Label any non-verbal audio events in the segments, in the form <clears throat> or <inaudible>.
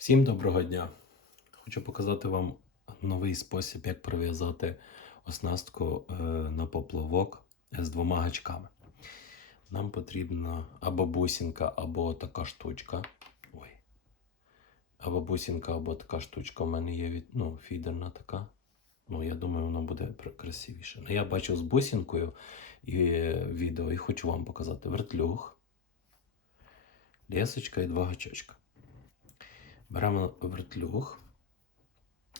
Всім доброго дня! Хочу показати вам новий спосіб, як прив'язати оснастку е, на поплавок з двома гачками. Нам потрібна або бусинка, або така штучка. Ой. Або бусинка, або така штучка. У мене є від, ну, фідерна така. Ну, я думаю, воно буде красивіше. Ну, я бачив з бусинкою і е, відео і хочу вам показати вертлюг, лісочка і два гачочка. Беремо вертлюг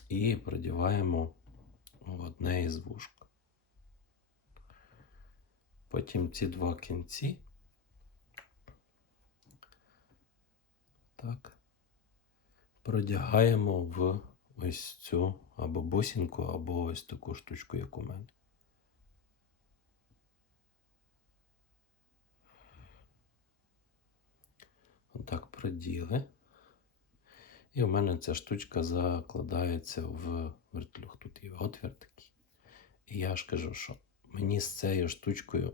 і продіваємо в одне із вушк. Потім ці два кінці. Так. Продягаємо в ось цю або бусинку, або ось таку штучку, як у мене. Отак проділи. І у мене ця штучка закладається в вертлюг. Тут є отвір такий. І я ж кажу, що мені з цією штучкою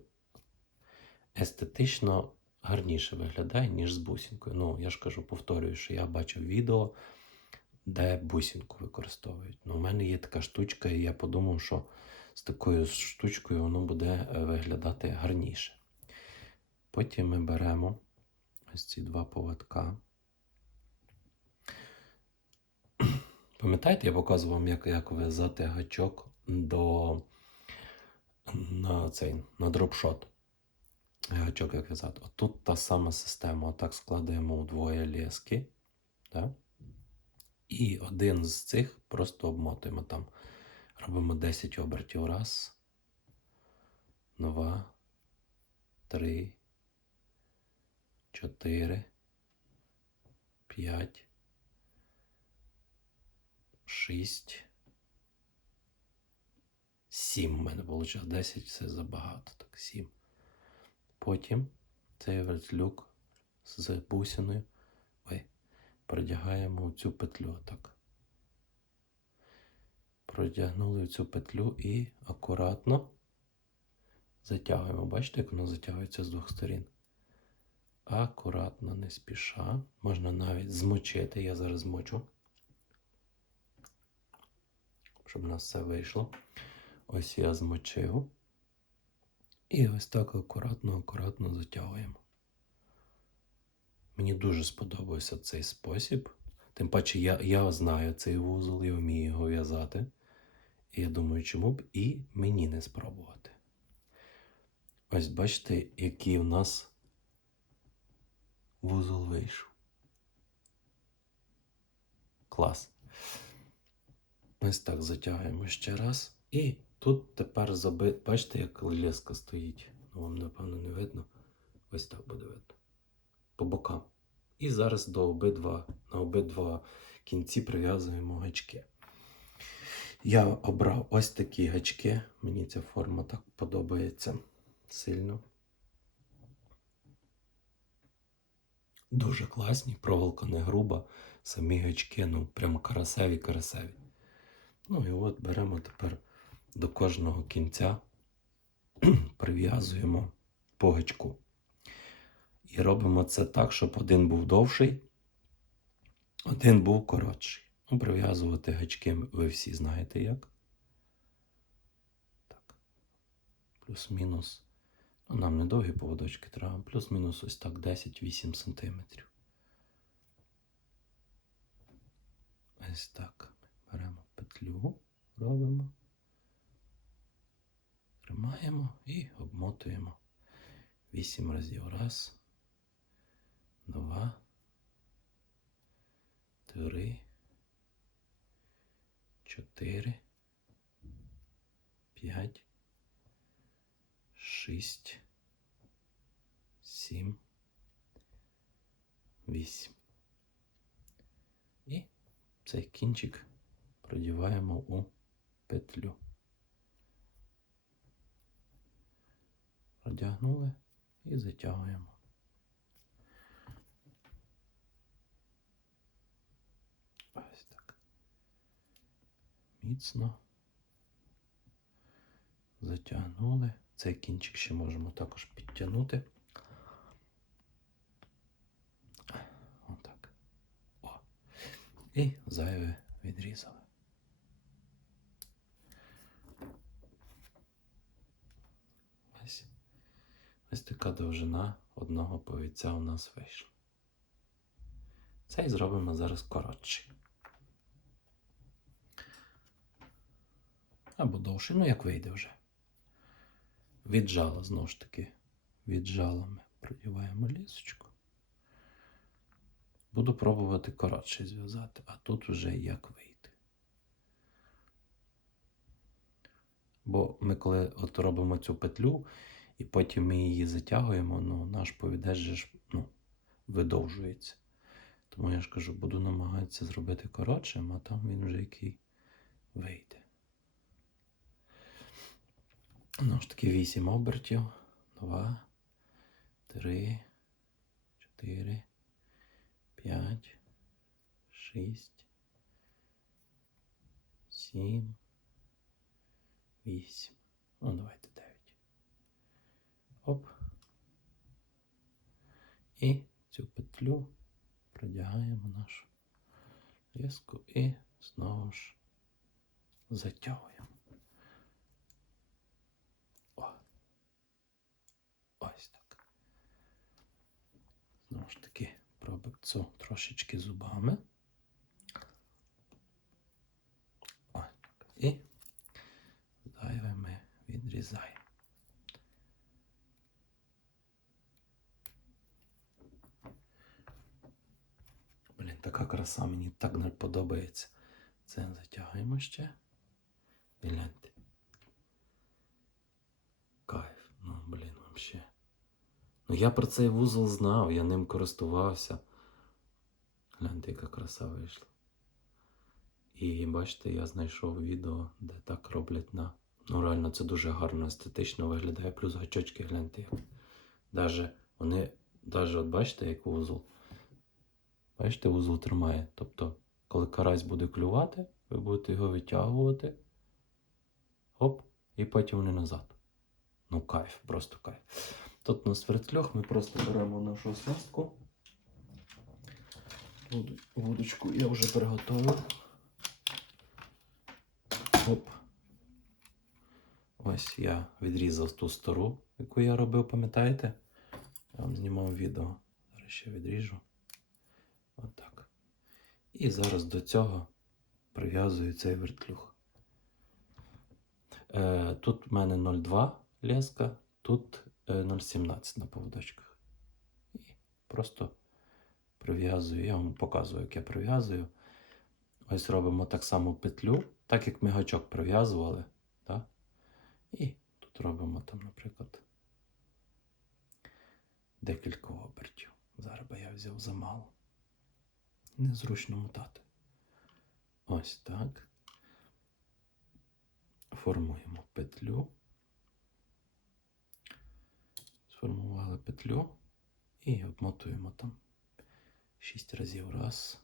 естетично гарніше виглядає, ніж з бусинкою. Ну, я ж кажу, повторюю, що я бачив відео, де бусинку використовують. Ну, у мене є така штучка, і я подумав, що з такою штучкою воно буде е, виглядати гарніше. Потім ми беремо ось ці два поводка. Пам'ятаєте, я показував вам, як, як в'язати гачок до на цей на дропшот. Гачок як в'язати. Отут та сама система. Отак складаємо вдвоє лески. Да? І один з цих просто обмотуємо там. Робимо 10 обертів. Раз, два, три, чотири, п'ять. 6. 7 в мене вийшло. 10 це забагато. Так, 7. Потім цей вертлюк з бусиною ой, продягаємо цю петлю. Так. Продягнули цю петлю і акуратно затягуємо. Бачите, як воно затягується з двох сторін. Акуратно, не спіша. Можна навіть змочити. Я зараз змочу щоб у нас все вийшло. Ось я змочив. І ось так акуратно, акуратно затягуємо. Мені дуже сподобався цей спосіб. Тим паче, я, я знаю цей вузол і вмію його в'язати. І я думаю, чому б і мені не спробувати. Ось бачите, який в нас вузол вийшов. Клас. Ось так затягуємо ще раз. І тут тепер заби... Бачите, як леска стоїть. Ну, вам, напевно, не видно. Ось так буде видно. По бокам. І зараз до обидва, на обидва кінці прив'язуємо гачки. Я обрав ось такі гачки. Мені ця форма так подобається сильно. Дуже класні, проволока не груба, самі гачки, ну прямо карасеві карасеві. Ну і от беремо тепер до кожного кінця, <clears throat> прив'язуємо по гачку. І робимо це так, щоб один був довший, один був коротший. Ну, прив'язувати гачки ви всі знаєте як. Так. Плюс-мінус. Ну, нам не довгі поводочки треба, плюс-мінус ось так 10-8 см. Ось так. Беремо петлю, робимо, тримаємо і обмотуємо 8 разів. Раз, два, три, чотири, п'ять, шість, сім, вісім. І цей кінчик продіваємо у петлю. Продягнули і затягуємо. Ось так. Міцно затягнули. Цей кінчик ще можемо також підтягнути. Отак. О. І зайве відрізали. Ось, ось така довжина одного повіця у нас вийшла. Цей зробимо зараз коротший. Або довший, ну як вийде вже. Віджала знову ж таки. Віджалами продіваємо лісочку. Буду пробувати коротше зв'язати, а тут вже як вийти. Бо ми коли от робимо цю петлю, і потім ми її затягуємо, ну, наш повідець ж ну, видовжується. Тому я ж кажу, буду намагатися зробити коротшим, а там він вже який вийде. Ну ж таки 8 обертів. 2, 3, 4, 5, 6, 7, 8. Ну, давайте 9. Оп. І цю петлю продягаємо нашу ліску і знову ж затягуємо. О. Ось так. Знову ж таки, пробив трошечки зубами. Ось так. І зайве ми відрізаємо. Блін, така краса мені так не подобається. Це затягуємо ще. І гляньте. Кайф. Ну, блін, вообще. Ну я про цей вузол знав, я ним користувався. Гляньте, яка краса вийшла. І бачите, я знайшов відео, де так роблять на. Ну, реально, це дуже гарно, естетично виглядає. Плюс гачочки, гляньте. Даже вони, даже от бачите, як вузол. Бачите, вузол тримає. Тобто, коли карась буде клювати, ви будете його витягувати. Оп, і потім вони назад. Ну, кайф, просто кайф. Тут у нас вертльох, ми просто беремо нашу оснастку. Вуд- Вудочку я вже приготував. Оп. Ось я відрізав ту стару, яку я робив, пам'ятаєте? Я вам знімав відео. Зараз ще відріжу. Отак. І зараз до цього прив'язую цей вертлюг. Е, тут в мене 0,2 леска, тут е, 0,17 на поводочках. І просто прив'язую, я вам показую, як я прив'язую. Ось робимо так само петлю, так як ми гачок прив'язували. І тут робимо там, наприклад, декілька обертів. Зараз би я взяв замало. Незручно мотати. Ось так. Формуємо петлю. Сформували петлю і обмотуємо там 6 разів. Раз,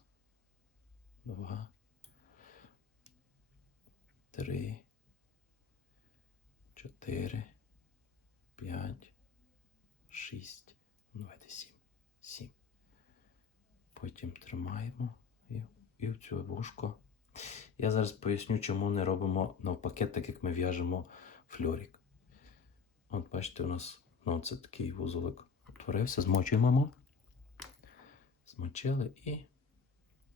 два, три, чотири, п'ять, шість. Ну, Давайте сім. Сім. Потім тримаємо і, і в цю вушко. Я зараз поясню, чому не робимо навпаки, так як ми в'яжемо фльорік. От бачите, у нас ну, це такий вузолик утворився. Змочуємо. Змочили і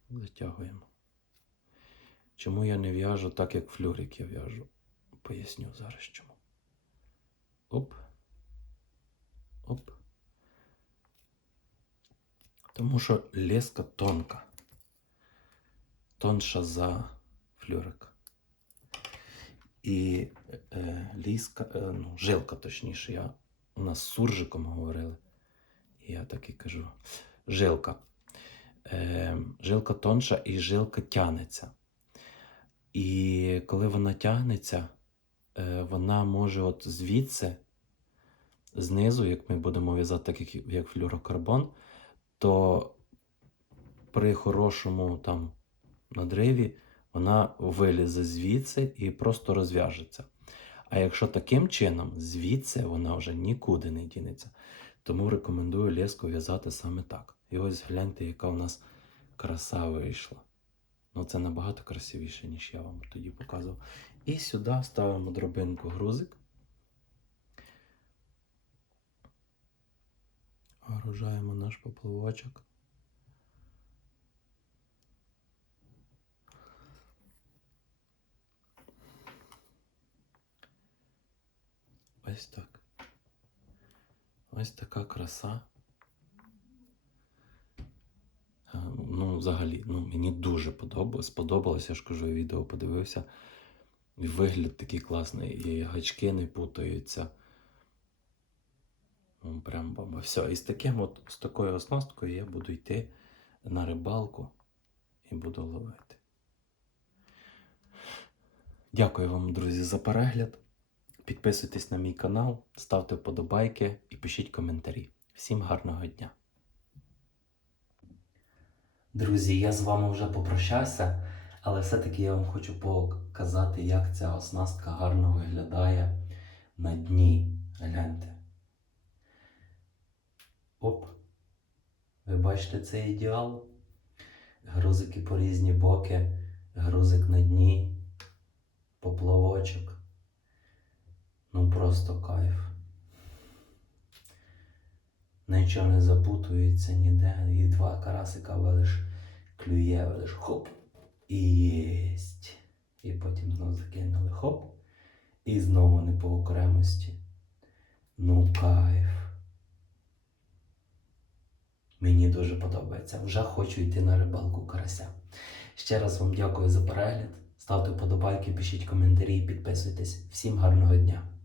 затягуємо. Чому я не в'яжу так, як флюрик я в'яжу? Поясню зараз чому. Оп. Оп. Тому що леска тонка. Тонша за флюрик. І е, ліска, е, ну, жилка, точніше, я, у нас з суржиком говорили. Я так і кажу. Жилка. Е, жилка тонша і жилка тянеться. І коли вона тягнеться, е, вона може от звідси, знизу, як ми будемо в'язати, так як, як флюрокарбон, то при хорошому там надриві вона вилізе звідси і просто розв'яжеться. А якщо таким чином, звідси вона вже нікуди не дінеться. Тому рекомендую леску в'язати саме так. І ось гляньте, яка у нас краса вийшла. Ну, це набагато красивіше, ніж я вам тоді показував. І сюди ставимо дробинку грузик. Огружаємо наш поплавочок. Ось так. Ось така краса. Е, Ну, взагалі, ну, мені дуже подобалось. Сподобалося, я ж кажу, відео подивився. І вигляд такий класний, і гачки не путаються. Ну, прям бомба. Все, і з таким от, з такою оснасткою я буду йти на рибалку і буду ловити. Дякую вам, друзі, за перегляд. Підписуйтесь на мій канал, ставте вподобайки і пишіть коментарі. Всім гарного дня! Друзі, я з вами вже попрощався, але все-таки я вам хочу показати, як ця оснастка гарно виглядає на дні. Гляньте. Оп. Ви бачите цей ідеал? Грузики по різні боки, грузик на дні, поплавочок. Ну просто кайф. Нічого не запутується ніде. І два карасика велиш клює, велиш хоп. І єсть. І потім знову закинули хоп. І знову не по окремості. Ну кайф. Мені дуже подобається. Вже хочу йти на рибалку карася. Ще раз вам дякую за перегляд. Ставте вподобайки, пишіть коментарі, підписуйтесь. Всім гарного дня!